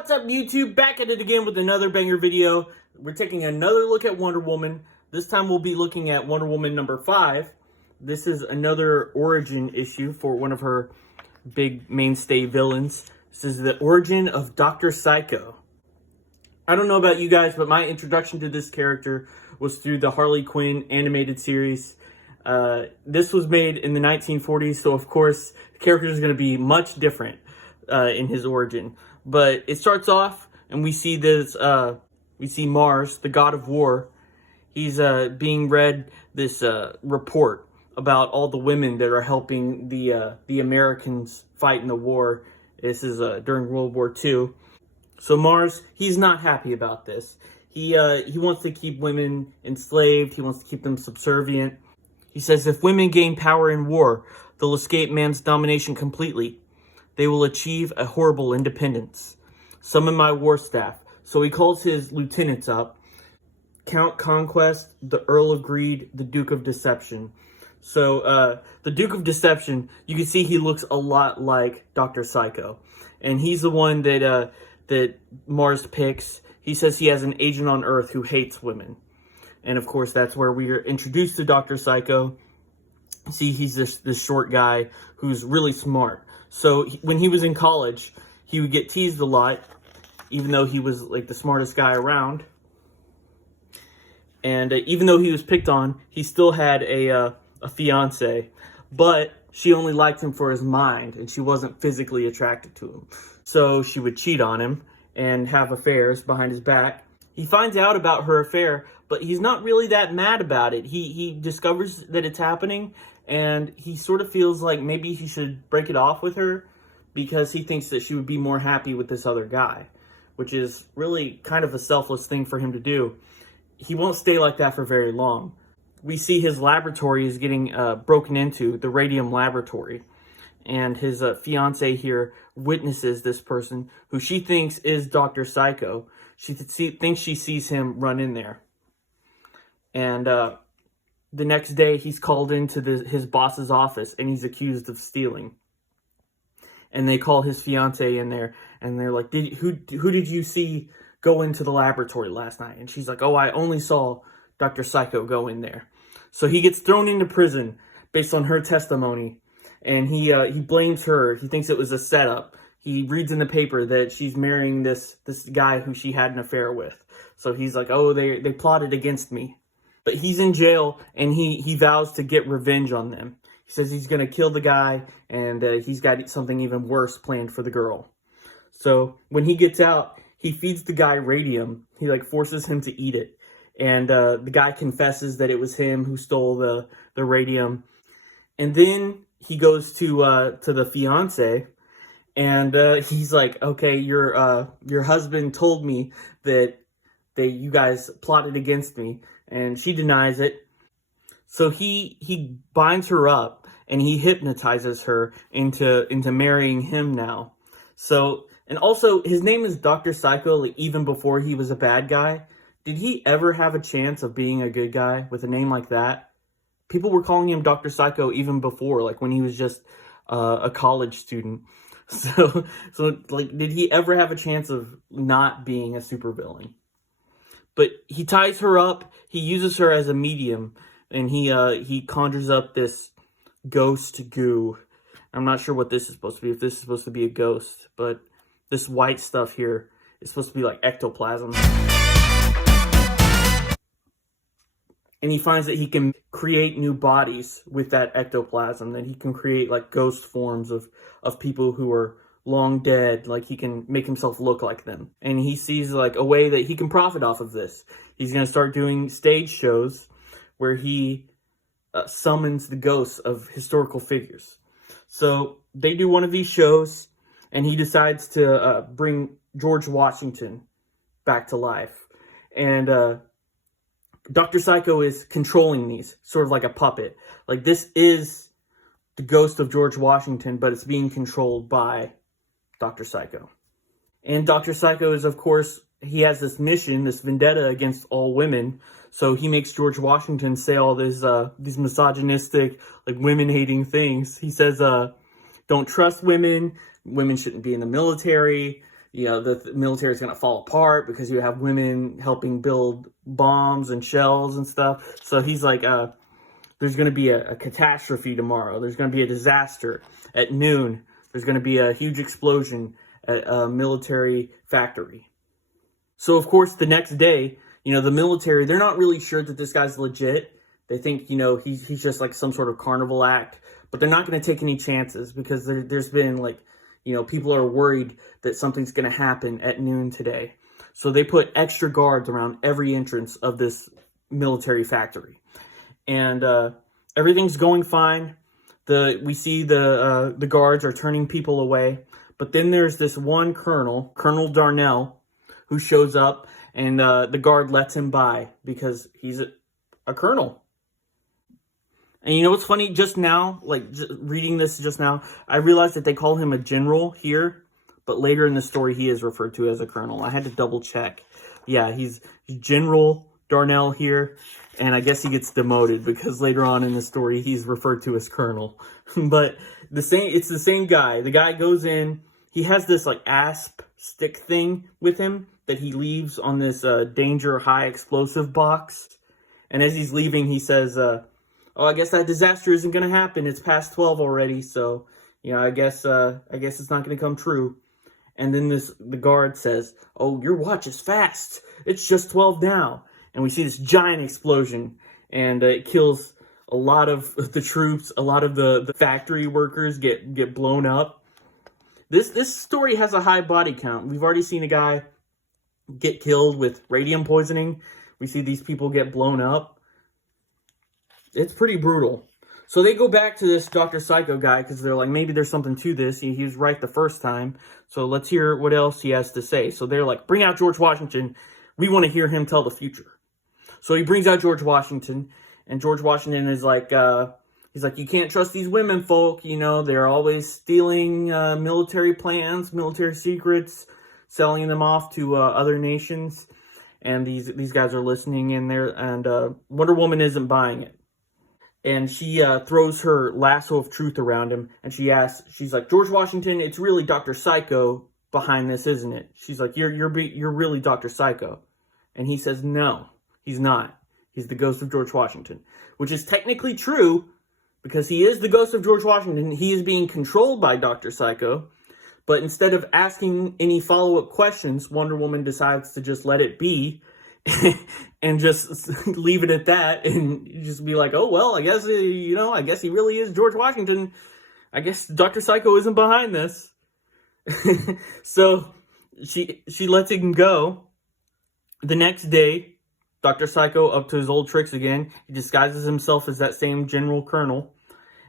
What's up, YouTube? Back at it again with another banger video. We're taking another look at Wonder Woman. This time we'll be looking at Wonder Woman number 5. This is another origin issue for one of her big mainstay villains. This is the origin of Dr.Psycho. I don't know about you guys, but my introduction to this character was through the Harley Quinn animated series. This was made in the 1940s, so of course the character is going to be much different in his origin. But it starts off, and we see this. We see Mars, the god of war. He's being read this report about all the women that are helping the Americans fight in the war. This is during World War II. So Mars, he's not happy about this. He wants to keep women enslaved. He wants to keep them subservient. He says if women gain power in war, they'll escape man's domination completely. They will achieve a horrible independence. Summon my war staff. So he calls his lieutenants up. Count Conquest, the Earl of Greed, the Duke of Deception. So the Duke of Deception, you can see he looks a lot like Dr.Psycho. And he's the one that Mars picks. He says he has an agent on Earth who hates women. And of course, that's where we are introduced to Dr.Psycho. See, he's this short guy who's really smart. So when he was in college, he would get teased a lot, even though he was like the smartest guy around. And even though he was picked on, he still had a fiance, but she only liked him for his mind, and she wasn't physically attracted to him. So she would cheat on him and have affairs behind his back. He finds out about her affair, but he's not really that mad about it. He discovers that it's happening, and he sort of feels like maybe he should break it off with her because he thinks that she would be more happy with this other guy, which is really kind of a selfless thing for him to do. He won't stay like that for very long. We see his laboratory is getting broken into, the radium laboratory, and his fiance here witnesses this person who she thinks is Dr.Psycho. She thinks she sees him run in there. And the next day, he's called into his boss's office, and he's accused of stealing. And they call his fiance in there, and they're like, who did you see go into the laboratory last night? And she's like, oh, I only saw Dr.Psycho go in there. So he gets thrown into prison based on her testimony, and he blames her. He thinks it was a setup. He reads in the paper that she's marrying this guy who she had an affair with. So he's like, oh, they plotted against me. But he's in jail, and he vows to get revenge on them. He says he's going to kill the guy, and he's got something even worse planned for the girl. So when he gets out, he feeds the guy radium. He forces him to eat it. And the guy confesses that it was him who stole the radium. And then he goes to the fiance, and he's like, okay, your husband told me that you guys plotted against me. And she denies it. So he binds her up, and he hypnotizes her into marrying him now. So, and also his name is Dr.Psycho, even before he was a bad guy. Did he ever have a chance of being a good guy with a name like that? People were calling him Dr.Psycho even before, when he was just a college student. So did he ever have a chance of not being a supervillain? But he ties her up. He uses her as a medium, and he conjures up this ghost goo. I'm not sure what this is supposed to be, if this is supposed to be a ghost, but this white stuff here is supposed to be like ectoplasm. And he finds that he can create new bodies with that ectoplasm, that he can create ghost forms of people who are long dead. He can make himself look like them. And he sees a way that he can profit off of this. He's going to start doing stage shows where he summons the ghosts of historical figures. So they do one of these shows, and he decides to bring George Washington back to life. And Dr.Psycho is controlling these, sort of like a puppet. This is the ghost of George Washington, but it's being controlled by Dr.Psycho. And Dr.Psycho is, of course, he has this mission, this vendetta against all women. So he makes George Washington say all these misogynistic, women-hating things. He says, don't trust women. Women shouldn't be in the military. the military is going to fall apart because you have women helping build bombs and shells and stuff. So he's like, there's going to be a catastrophe tomorrow. There's going to be a disaster at noon. There's going to be a huge explosion at a military factory. So, of course, the next day, the military, they're not really sure that this guy's legit. They think, he's just like some sort of carnival act. But they're not going to take any chances because there's been like, people are worried that something's going to happen at noon today. So they put extra guards around every entrance of this military factory. And everything's going fine. We see the guards are turning people away. But then there's this one Colonel Darnell, who shows up, and the guard lets him by because he's a colonel. And you know what's funny? Just now, reading this just now, I realized that they call him a general here, but later in the story he is referred to as a colonel. I had to double check. Yeah, he's General Darnell here, and I guess he gets demoted because later on in the story he's referred to as colonel. But it's the same guy. The guy goes in, he has this asp stick thing with him that he leaves on this danger high explosive box. And as he's leaving, he says, oh, I guess that disaster isn't going to happen. It's past 12 already, so I guess it's not going to come true. And then the guard says, oh, your watch is fast. It's just 12 now. And we see this giant explosion, and it kills a lot of the troops. A lot of the factory workers get blown up. This story has a high body count. We've already seen a guy get killed with radium poisoning. We see these people get blown up. It's pretty brutal. So they go back to this Dr.Psycho guy because they're like, maybe there's something to this. He was right the first time. So let's hear what else he has to say. So they're like, bring out George Washington. We want to hear him tell the future. So he brings out George Washington. And George Washington is like, he's like, you can't trust these women folk. They're always stealing military plans, military secrets, selling them off to other nations. And these guys are listening in there. And Wonder Woman isn't buying it. And she throws her lasso of truth around him. And she's like, George Washington, it's really Dr.Psycho behind this, isn't it? She's like, you're really Dr.Psycho. And he says, no, he's not. He's the ghost of George Washington. Which is technically true, because he is the ghost of George Washington. He is being controlled by Dr.Psycho. But instead of asking any follow-up questions, Wonder Woman decides to just let it be. And just leave it at that, and just be like, oh, well, I guess, I guess he really is George Washington. I guess Dr.Psycho isn't behind this. So she lets him go. The next day, Dr.Psycho, up to his old tricks again, he disguises himself as that same General Colonel,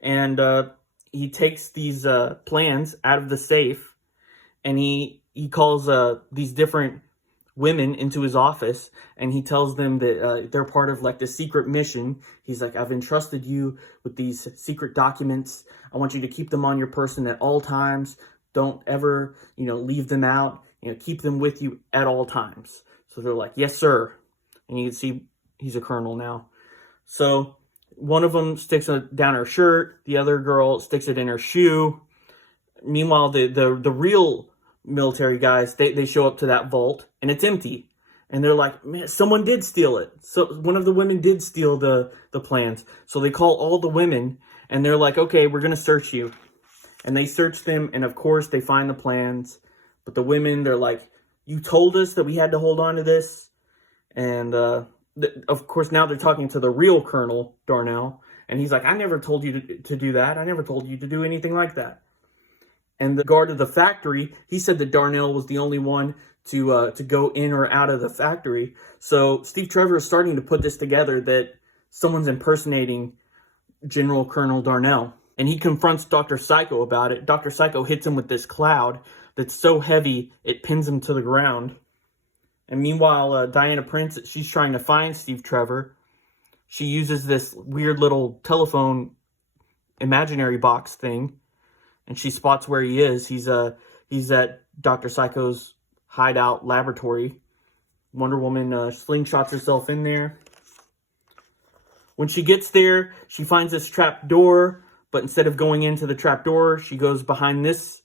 and he takes these plans out of the safe, and he calls these different women into his office, and he tells them that they're part of the secret mission. He's like, I've entrusted you with these secret documents. I want you to keep them on your person at all times. Don't ever, leave them out. Keep them with you at all times. So they're like, yes, sir. And you can see he's a colonel now. So one of them sticks it down her shirt. The other girl sticks it in her shoe. Meanwhile, the real military guys, they show up to that vault, and it's empty. And they're like, man, someone did steal it. So one of the women did steal the plans. So they call all the women, and they're like, okay, we're going to search you. And they search them, and of course they find the plans. But the women, they're like, you told us that we had to hold on to this. And of course now they're talking to the real Colonel Darnell. And he's like, I never told you to do that. I never told you to do anything like that. And the guard of the factory, he said that Darnell was the only one to go in or out of the factory. So Steve Trevor is starting to put this together that someone's impersonating General Colonel Darnell. And he confronts Dr. Psycho about it. Dr. Psycho hits him with this cloud that's so heavy it pins him to the ground. And meanwhile, Diana Prince, she's trying to find Steve Trevor. She uses this weird little telephone imaginary box thing. And she spots where he is. He's at Dr. Psycho's hideout laboratory. Wonder Woman slingshots herself in there. When she gets there, she finds this trap door. But instead of going into the trap door, she goes behind this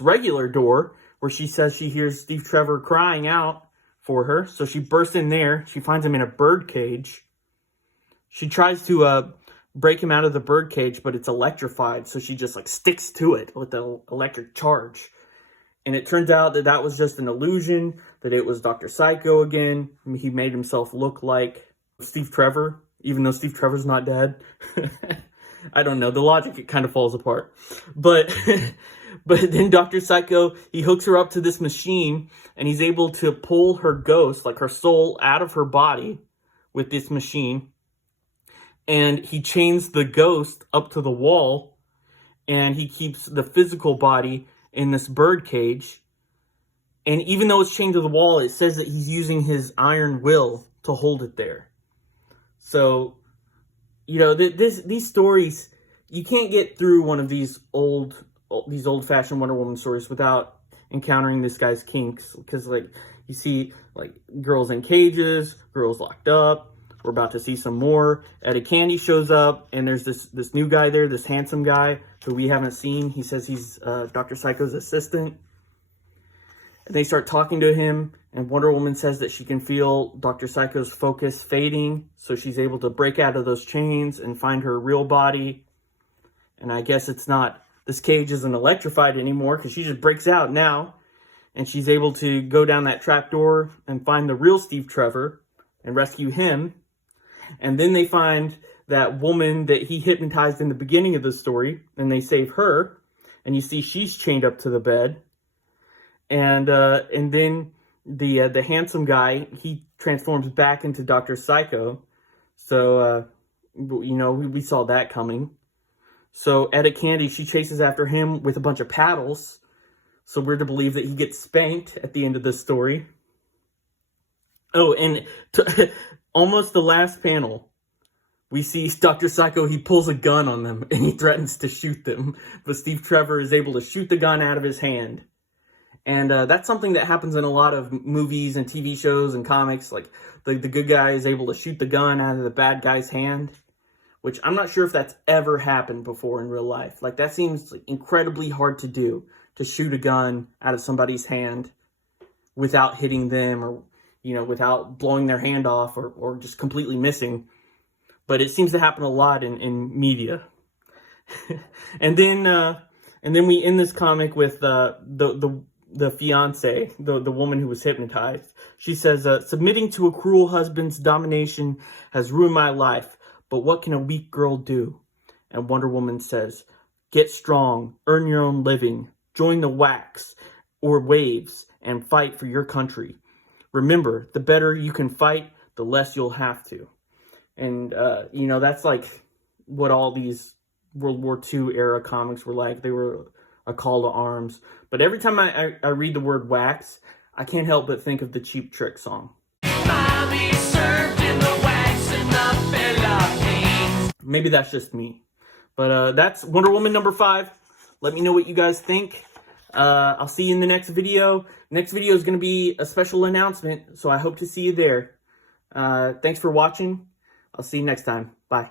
regular door, where she says she hears Steve Trevor crying out for her. So she bursts in there. She finds him in a bird cage. She tries to break him out of the bird cage, but it's electrified. So she just like sticks to it with the electric charge. And it turns out that that was just an illusion, that it was Dr. Psycho again. He made himself look like Steve Trevor, even though Steve Trevor's not dead. I don't know. The logic, it kind of falls apart. But but then Dr. Psycho, he hooks her up to this machine, and he's able to pull her ghost, like her soul, out of her body with this machine. And he chains the ghost up to the wall, and he keeps the physical body in this bird cage. And even though it's chained to the wall, it says that he's using his iron will to hold it there. So, you know, these stories, you can't get through one of these old-fashioned Wonder Woman stories without encountering this guy's kinks. Because, like, you see, like, girls in cages, girls locked up. We're about to see some more. Etta Candy shows up, and there's this new guy there, this handsome guy who we haven't seen. He says he's Dr. Psycho's assistant. And they start talking to him, and Wonder Woman says that she can feel Dr. Psycho's focus fading, so she's able to break out of those chains and find her real body. And I guess it's not, this cage isn't electrified anymore, because she just breaks out now, and she's able to go down that trapdoor and find the real Steve Trevor and rescue him. And then they find that woman that he hypnotized in the beginning of the story, and they save her, and you see she's chained up to the bed. And then the handsome guy, he transforms back into Dr. Psycho. So, you know, we saw that coming. So Etta Candy, she chases after him with a bunch of paddles. So we're to believe that he gets spanked at the end of the story. Oh, and almost the last panel, we see Dr. Psycho, he pulls a gun on them and he threatens to shoot them. But Steve Trevor is able to shoot the gun out of his hand. And that's something that happens in a lot of movies and TV shows and comics. Like, the good guy is able to shoot the gun out of the bad guy's hand. Which I'm not sure if that's ever happened before in real life. Like, that seems like incredibly hard to do. To shoot a gun out of somebody's hand without hitting them, or, you know, without blowing their hand off, or just completely missing. But it seems to happen a lot in media. and then we end this comic with the fiance, the woman who was hypnotized. She says, submitting to a cruel husband's domination has ruined my life, but what can a weak girl do? And Wonder Woman says, get strong, earn your own living, join the WACs or waves, and fight for your country. Remember, the better you can fight, the less you'll have to. And, you know, that's like what all these World War II era comics were like. They were a call to arms. But every time I read the word wax, I can't help but think of the Cheap Trick song. Mommy served in the wax in the Philippines. Maybe that's just me. But that's Wonder Woman number 5. Let me know what you guys think. I'll see you in the next video. Next video is going to be a special announcement, so I hope to see you there. Thanks for watching. I'll see you next time. Bye.